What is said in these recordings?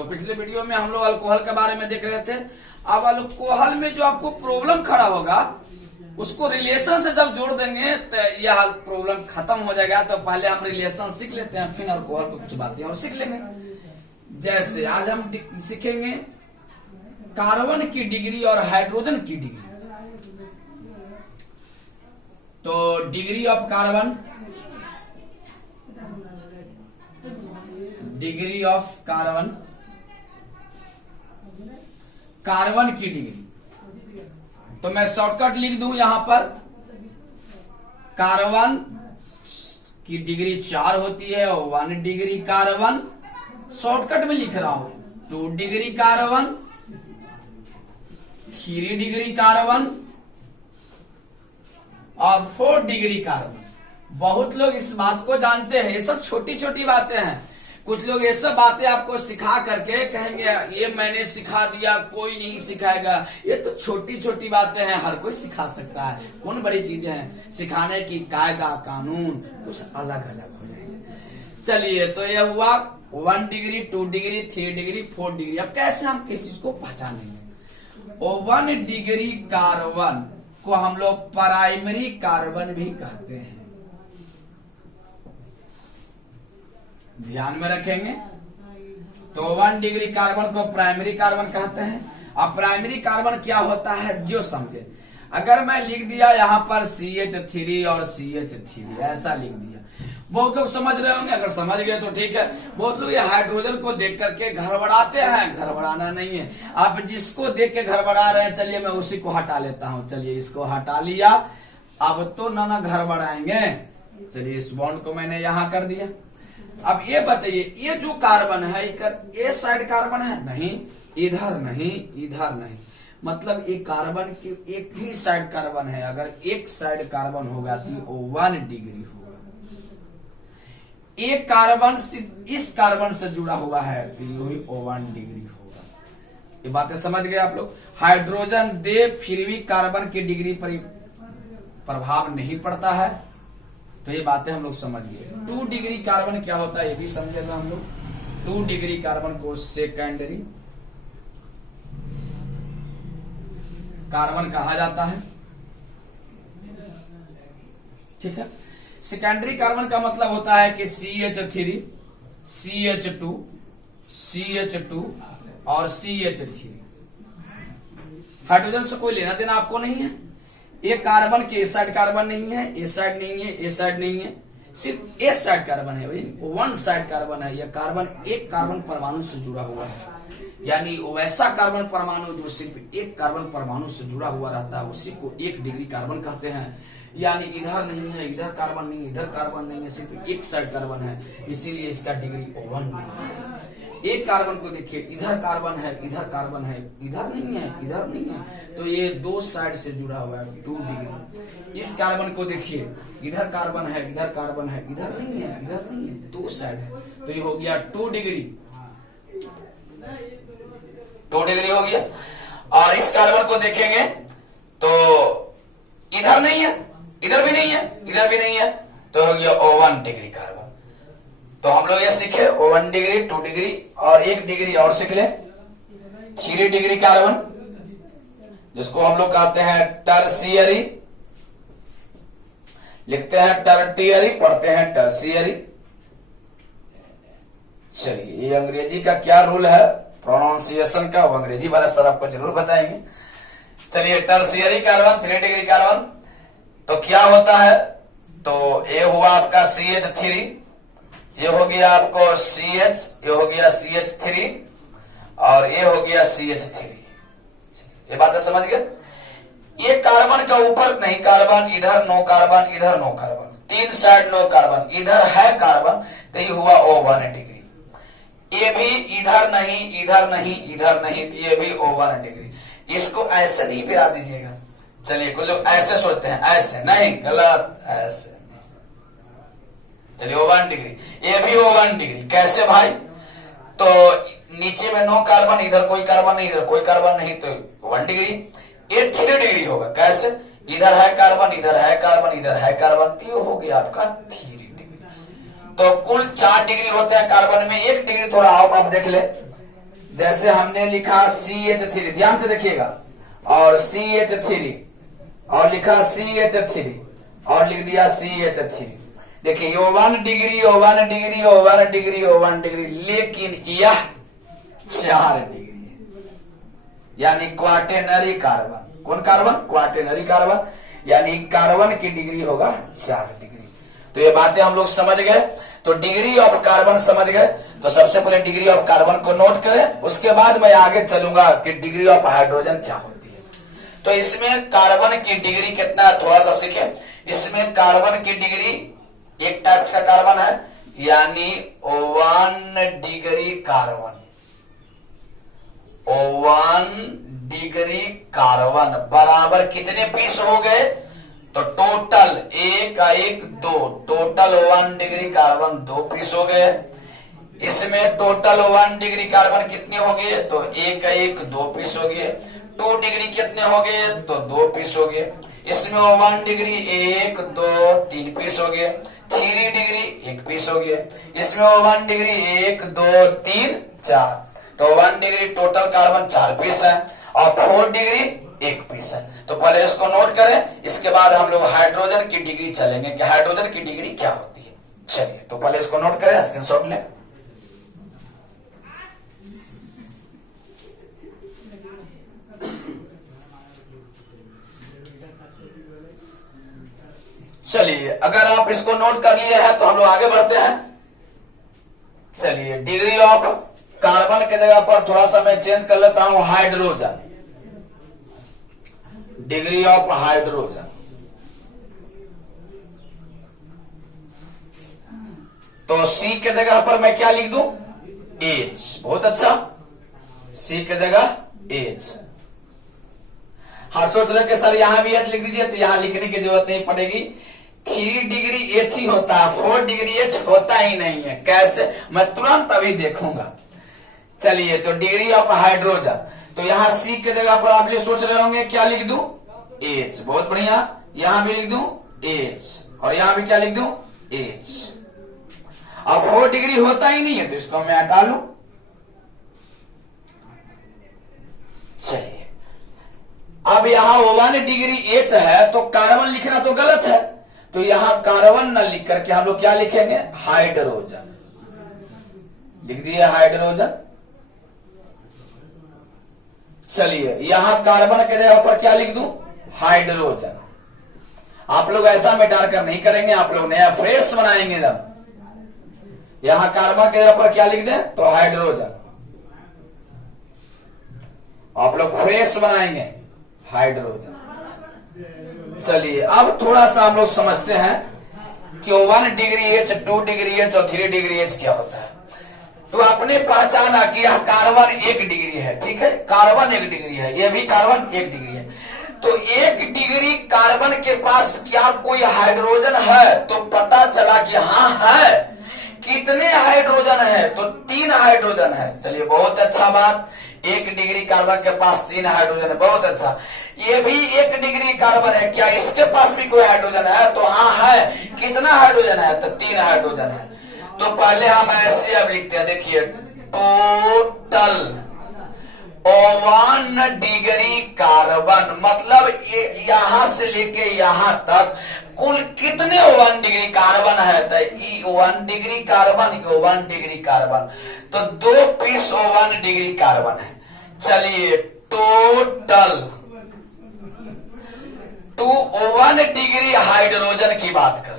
तो पिछले वीडियो में हम लोग अल्कोहल के बारे में देख रहे थे। अब अल्कोहल में जो आपको प्रॉब्लम खड़ा होगा उसको रिलेशन से जब जोड़ देंगे तो यह प्रॉब्लम खत्म हो जाएगा। तो पहले हम रिलेशन सीख लेते हैं, फिर अल्कोहल को कुछ बातें और सीख लेंगे। जैसे आज हम सीखेंगे कार्बन की डिग्री और हाइड्रोजन की डिग्री। तो degree of carbon, degree of carbon, carbon की डिग्री। तो मैं शॉर्टकट लिख दूं यहां पर, कार्बन की डिग्री 4 होती है और 1 डिग्री कार्बन। शॉर्टकट में लिख रहा हूं 2 डिग्री कार्बन, 3 डिग्री कार्बन और 4 डिग्री कार्बन। बहुत लोग इस बात को जानते हैं, ये सब छोटी छोटी बातें हैं। कुछ लोग ये सब बातें आपको सिखा करके कहेंगे ये मैंने सिखा दिया, कोई नहीं सिखाएगा। ये तो छोटी छोटी बातें हैं, हर कोई सिखा सकता है। कौन बड़ी चीजें हैं, सिखाने की कायदा कानून कुछ अलग अलग हो जाएंगे। चलिए, तो ये हुआ 1 डिग्री, 2 डिग्री, 3 डिग्री, 4 डिग्री। अब कैसे हम किस चीज को पहचानेंगे? 1 डिग्री कार्बन को हम लोग प्राइमरी कार्बन भी कहते हैं, ध्यान में रखेंगे। तो 1 डिग्री कार्बन को प्राइमरी कार्बन कहते हैं। अब प्राइमरी कार्बन क्या होता है जो समझे। अगर मैं लिख दिया यहाँ पर CH3 और CH3 ऐसा लिख दिया, बहुत लोग समझ रहे होंगे। अगर समझ गए तो ठीक है। बहुत लोग ये हाइड्रोजन को देख करके घड़बड़ाते हैं, घड़बड़ाना नहीं है। आप जिसको देख के घड़बड़ा रहे हैं, चलिए मैं उसी को हटा लेता हूं। चलिए इसको हटा लिया, अब तो ना घड़बड़ाएंगे। चलिए इस बॉन्ड को मैंने यहां कर दिया। अब ये बताइए, ये जो कार्बन है ये साइड कार्बन है? नहीं, इधर नहीं, इधर नहीं। मतलब ये कार्बन की एक ही साइड कार्बन है। अगर एक साइड कार्बन होगा तो 1 डिग्री होगा। एक कार्बन इस कार्बन से जुड़ा हुआ है तो ये 1 डिग्री होगा। ये बातें समझ गए आप लोग। हाइड्रोजन दे फिर भी कार्बन की डिग्री पर प्रभाव नहीं पड़ता है, तो ये बातें हम लोग समझ गए। 2 डिग्री कार्बन क्या होता है ये भी समझेगा हम लोग। 2 डिग्री कार्बन को सेकेंडरी कार्बन कहा जाता है, ठीक है। सेकेंडरी कार्बन का मतलब होता है कि CH3, CH2, CH2 और CH3। हाइड्रोजन से कोई लेना देना आपको नहीं है। ये कार्बन के इस साइड कार्बन नहीं है, इस साइड नहीं है, इस साइड नहीं है, सिर्फ इस साइड कार्बन है। 1 साइड कार्बन है। यह कार्बन एक कार्बन परमाणु से जुड़ा हुआ है, यानी वैसा कार्बन परमाणु जो सिर्फ एक कार्बन परमाणु से जुड़ा हुआ रहता है, उसी को 1 डिग्री कार्बन कहते हैं। यानी इधर नहीं है, इधर कार्बन नहीं है, इधर कार्बन नहीं है, सिर्फ एक साइड कार्बन है, इसीलिए इसका डिग्री 1 डिग्री है। एक कार्बन को देखिए, इधर कार्बन है, इधर कार्बन है, इधर नहीं है, इधर नहीं है, तो ये 2 साइड से जुड़ा हुआ है, 2 डिग्री। इस कार्बन को देखिए, इधर कार्बन है, इधर कार्बन है, इधर नहीं है, इधर नहीं है, 2 साइड है, तो ये हो गया 2 डिग्री। 2 डिग्री हो गया। और इस कार्बन को देखेंगे तो इधर नहीं है, इधर भी नहीं है, इधर भी नहीं है, तो हो गया 1 डिग्री कार्बन। तो हम लोग ये सीखे 1 डिग्री, 2 डिग्री और 1 डिग्री और सीख ले 3 डिग्री कार्बन, जिसको हम लोग कहते हैं टर्शियरी। लिखते हैं टर्टियरी, पढ़ते हैं टर्शियरी। चलिए, ये अंग्रेजी का क्या रूल है प्रोनाउंसिएशन का, वो अंग्रेजी वाला सर आपको जरूर बताएंगे। चलिए, टर्शियरी कार्बन, 3 डिग्री कार्बन, तो क्या होता है? तो ये हुआ आपका CH3, ये हो गया आपको CH, ये हो गया CH3 और ये हो गया CH3। ये बातें समझ गए। ये कार्बन का ऊपर नहीं कार्बन, इधर नो कार्बन, इधर no carbon, 3 side no carbon, इधर है कार्बन, तो ये हुआ 1 डिग्री। ये भी इधर नहीं, इधर नहीं, इधर नहीं, तो ये भी 1 डिग्री। इसको ऐसे नहीं गिरा दीजिएगा। चलिए, कुछ लोग ऐसे सोचते हैं, ऐसे नहीं, गलत, ऐसे। चलिए 1 डिग्री, ये भी 1 डिग्री। कैसे भाई? तो नीचे में नो कार्बन, इधर कोई कार्बन नहीं, इधर कोई कार्बन नहीं, तो 1 डिग्री। ये 3 डिग्री होगा। कैसे? इधर है कार्बन, इधर है कार्बन, इधर है कार्बन, तो हो गया आपका 3 डिग्री। तो कुल 4 डिग्री होते हैं कार्बन में। 1 डिग्री थोड़ा आप देख ले, जैसे हमने लिखा CH3, ध्यान से देखिएगा, और CH3 और लिखा CH3 और लिख दिया CH3। देखिए O1 degree, O1 degree, O1 degree, O1 degree, लेकिन यह 4 डिग्री है, यानी क्वाटेनरी कार्बन। कौन कार्बन? क्वाटेनरी कार्बन, यानी कार्बन की डिग्री होगा 4 डिग्री। तो ये बातें हम लोग समझ गए। तो डिग्री ऑफ कार्बन समझ गए। तो सबसे पहले डिग्री ऑफ कार्बन को नोट करें, उसके बाद मैं आगे चलूंगा कि डिग्री ऑफ हाइड्रोजन क्या होती है। तो इसमें कार्बन की डिग्री कितना है थोड़ा सा सीखें। इसमें कार्बन की डिग्री एक टाइप का कार्बन है, यानी O1 degree carbon, O1 degree carbon बराबर कितने पीस हो गए? तो टोटल 1 का 1 2, टोटल 1 डिग्री कार्बन 2 पीस हो गए। इसमें टोटल 1 डिग्री कार्बन कितने हो गए? तो 1 का 1 2 पीस हो गए। 2 डिग्री कितने हो गए? तो 2 पीस हो गए। इसमें 1 डिग्री 1 2 3 पीस हो गए। 3 डिग्री 1 पीस हो गए। इसमें 1 डिग्री 1 2 3 4, तो 1 डिग्री टोटल कार्बन 4 पीस है और 4 डिग्री 1 पीस है। तो पहले इसको नोट करें, इसके बाद हम लोग हाइड्रोजन की डिग्री चलेंगे कि हाइड्रोजन की डिग्री क्या होती है। चलिए तो पहले इसको नोट करें, स्क्रीनशॉट लें। चलिए अगर आप इसको नोट कर लिए हैं तो हम लोग आगे बढ़ते हैं। चलिए डिग्री ऑफ कार्बन के जगह पर थोड़ा सा मैं चेंज कर लेता हूं, हाइड्रोजन। डिग्री ऑफ हाइड्रोजन, तो C के जगह पर मैं क्या लिख दूं? H। बहुत अच्छा, C के जगह H। हाँ सोच रहे कि सर यहां भी H लिख दीजिए, तो यहां लिखने की जरूरत नहीं पड़ेगी। 3 डिग्री H ही होता है, 4 डिग्री H होता ही नहीं है। कैसे? मैं तुरंत अभी देखूंगा। चलिए तो डिग्री ऑफ हाइड्रोजन, तो यहाँ C के जगह पर आप ये सोच रहे होंगे क्या लिख दूं? H। बहुत बढ़िया, यहां भी लिख दूं H और यहां भी क्या लिख दूं? H। अब 4 डिग्री होता ही नहीं है तो इसको मैं हटा लूं। चलिए अब यहां 1 डिग्री H है तो कार्बन लिखना तो गलत है, तो यहां कार्बन न लिख करके हम लोग क्या लिखेंगे? हाइड्रोजन। लिख दिए हाइड्रोजन। चलिए यहां कार्बन के जगह पर क्या लिख दूं? हाइड्रोजन। आप लोग ऐसा मिटार कर नहीं करेंगे, आप लोग नया फ्रेश बनाएंगे ना। यहां कार्बन के जगह पर क्या लिख दें? तो हाइड्रोजन। आप लोग फ्रेश बनाएंगे हाइड्रोजन। चलिए अब थोड़ा सा हम लोग समझते हैं कि 1 डिग्री H, 2 डिग्री H और 3 डिग्री H क्या होता है। तो आपने पहचाना कि यह कार्बन 1 डिग्री है, ठीक है, कार्बन 1 डिग्री है, यह भी कार्बन 1 डिग्री है। तो 1 डिग्री कार्बन के पास क्या कोई हाइड्रोजन है? तो पता चला कि हाँ है। कितने हाइड्रोजन है? तो 3 हाइड्रोजन है। चलिए बहुत अच्छा बात, 1 डिग्री कार्बन के पास 3 हाइड्रोजन है, बहुत अच्छा। ये भी 1 डिग्री कार्बन है, क्या इसके पास भी कोई हाइड्रोजन है? तो हाँ है। कितना हाइड्रोजन है? तो 3 हाइड्रोजन है। तो पहले हम ऐसे अब लिखते हैं, देखिए टोटल O1 डिग्री कार्बन, मतलब यहां से लेके यहां तक कुल कितने 1 डिग्री कार्बन है? तो 1 डिग्री कार्बन, 1 डिग्री कार्बन, तो 2 पीस 1 डिग्री कार्बन है। चलिए टोटल 1 डिग्री हाइड्रोजन की बात कर ले,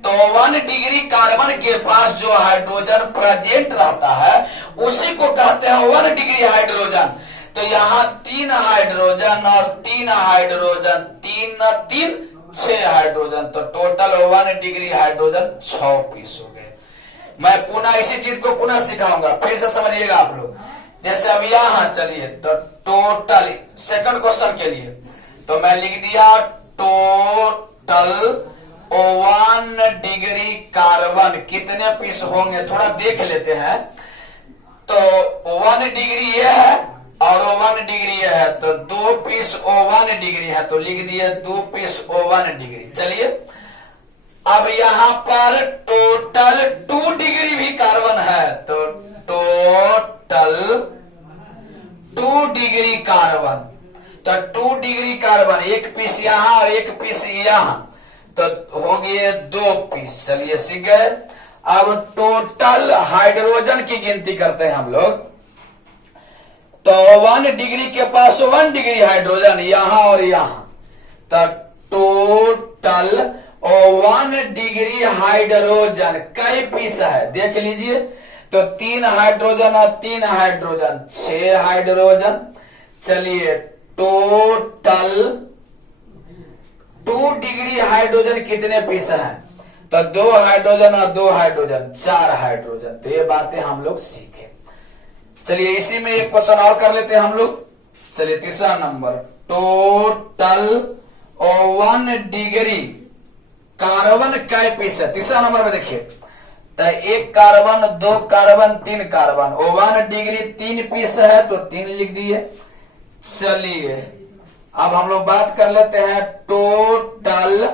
तो 1 डिग्री कार्बन के पास जो हाइड्रोजन प्रेजेंट रहता है उसी को कहते हैं 1 डिग्री हाइड्रोजन। तो यहाँ 3 हाइड्रोजन और 3 हाइड्रोजन, 3 6 हाइड्रोजन, तो टोटल 1 डिग्री हाइड्रोजन 6 पीस हो गए। मैं पुनः इसी चीज को पुनः सिखाऊंगा, फिर से समझिएगा आप लोग। जैसे अब यहां चलिए तो टोटल सेकंड क्वेश्चन के लिए तो मैं लिख दिया टोटल 1 डिग्री कार्बन कितने पीस होंगे, थोड़ा देख लेते हैं। तो 1 डिग्री ये है और 1 डिग्री ये है, तो 2 पीस 1 डिग्री है, तो लिख दिए 2 पीस 1 डिग्री। चलिए अब यहां पर टोटल 2 डिग्री भी कार्बन है, तो टोटल टोटल 2 डिग्री कार्बन। तो 2 डिग्री कार्बन, एक पीस यहां और एक पीस यहां, तो हो गए 2 पीस। चलिए सीख गए। अब टोटल हाइड्रोजन की गिनती करते हैं हम लोग। तो 1 डिग्री के पास 1 डिग्री हाइड्रोजन यहां और यहां, तो टोटल 1 डिग्री हाइड्रोजन कई पीस है देख लीजिए। तो 3 हाइड्रोजन और 3 हाइड्रोजन, 6 हाइड्रोजन। चलिए टोटल 2 डिग्री हाइड्रोजन कितने पीस हैं? तो 2 हाइड्रोजन और 2 हाइड्रोजन, 4 हाइड्रोजन। तो ये बातें हम लोग सीखे। चलिए इसी में एक क्वेश्चन और कर लेते हैं हम लोग। चलिए तीसरा नंबर, टोटल 1 डिग्री कार्बन कै पीस है? तीसरा नंबर में देखिए, तो 1 carbon, 2 carbon, 3 carbon, 1 degree 3 piece है तो 3 लिख दिए। चलिए अब हम लोग बात कर लेते हैं टोटल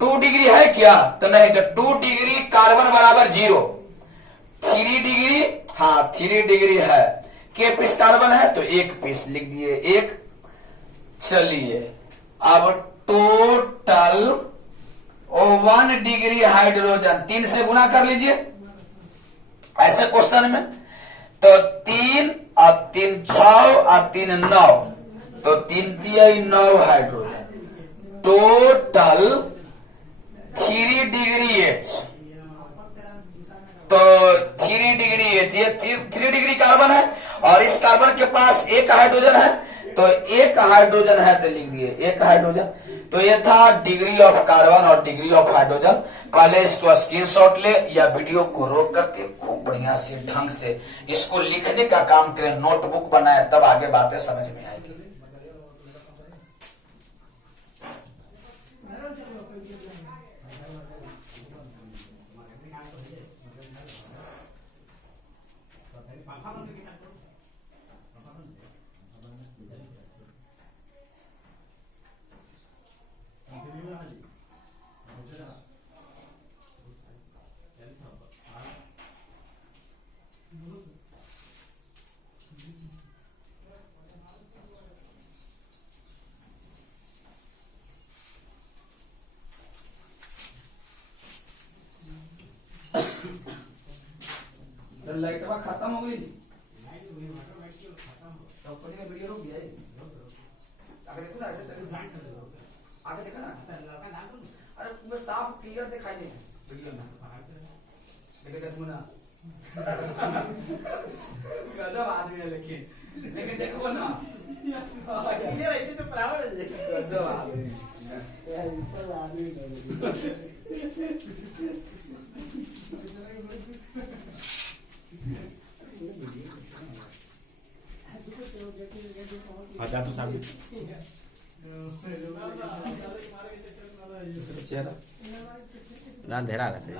2 डिग्री है क्या? तो नहीं, तो 2 डिग्री कार्बन बराबर 0। 3 डिग्री, हाँ 3 डिग्री है, के पीस कार्बन है तो 1 पीस लिख दिए 1। चलिए अब टोटल 1 डिग्री हाइड्रोजन 3 से गुना कर लीजिए ऐसे क्वेश्चन में। तो 3 और 3 6 और 3 9, तो 3 3 9 हाइड्रोजन। टोटल 3 डिग्री एच, तो 3 डिग्री एच, ये 3 डिग्री कार्बन है और इस कार्बन के पास 1 हाइड्रोजन है, तो 1 हाइड्रोजन है तो लिख दिए 1 हाइड्रोजन। तो ये था डिग्री ऑफ कार्बन और डिग्री ऑफ हाइड्रोजन। पहले इसको स्क्रीनशॉट ले या वीडियो को रोक करके खूब बढ़िया से ढंग से इसको लिखने का काम करें, नोटबुक बनाए, तब आगे बातें समझ में आएगी। लाइट खत्म हो गई थी, वीडियो रुक गया। आगे देखो ना, आगे देखो ना, अरे पूरा साफ क्लियर दिखाई दे वीडियो में। देखो ना गजब आदमी है, लेकिन देखो ना क्लियर है तो बराबर है। गजब आदमी जा तो सामने ना अंधेरा रहता है।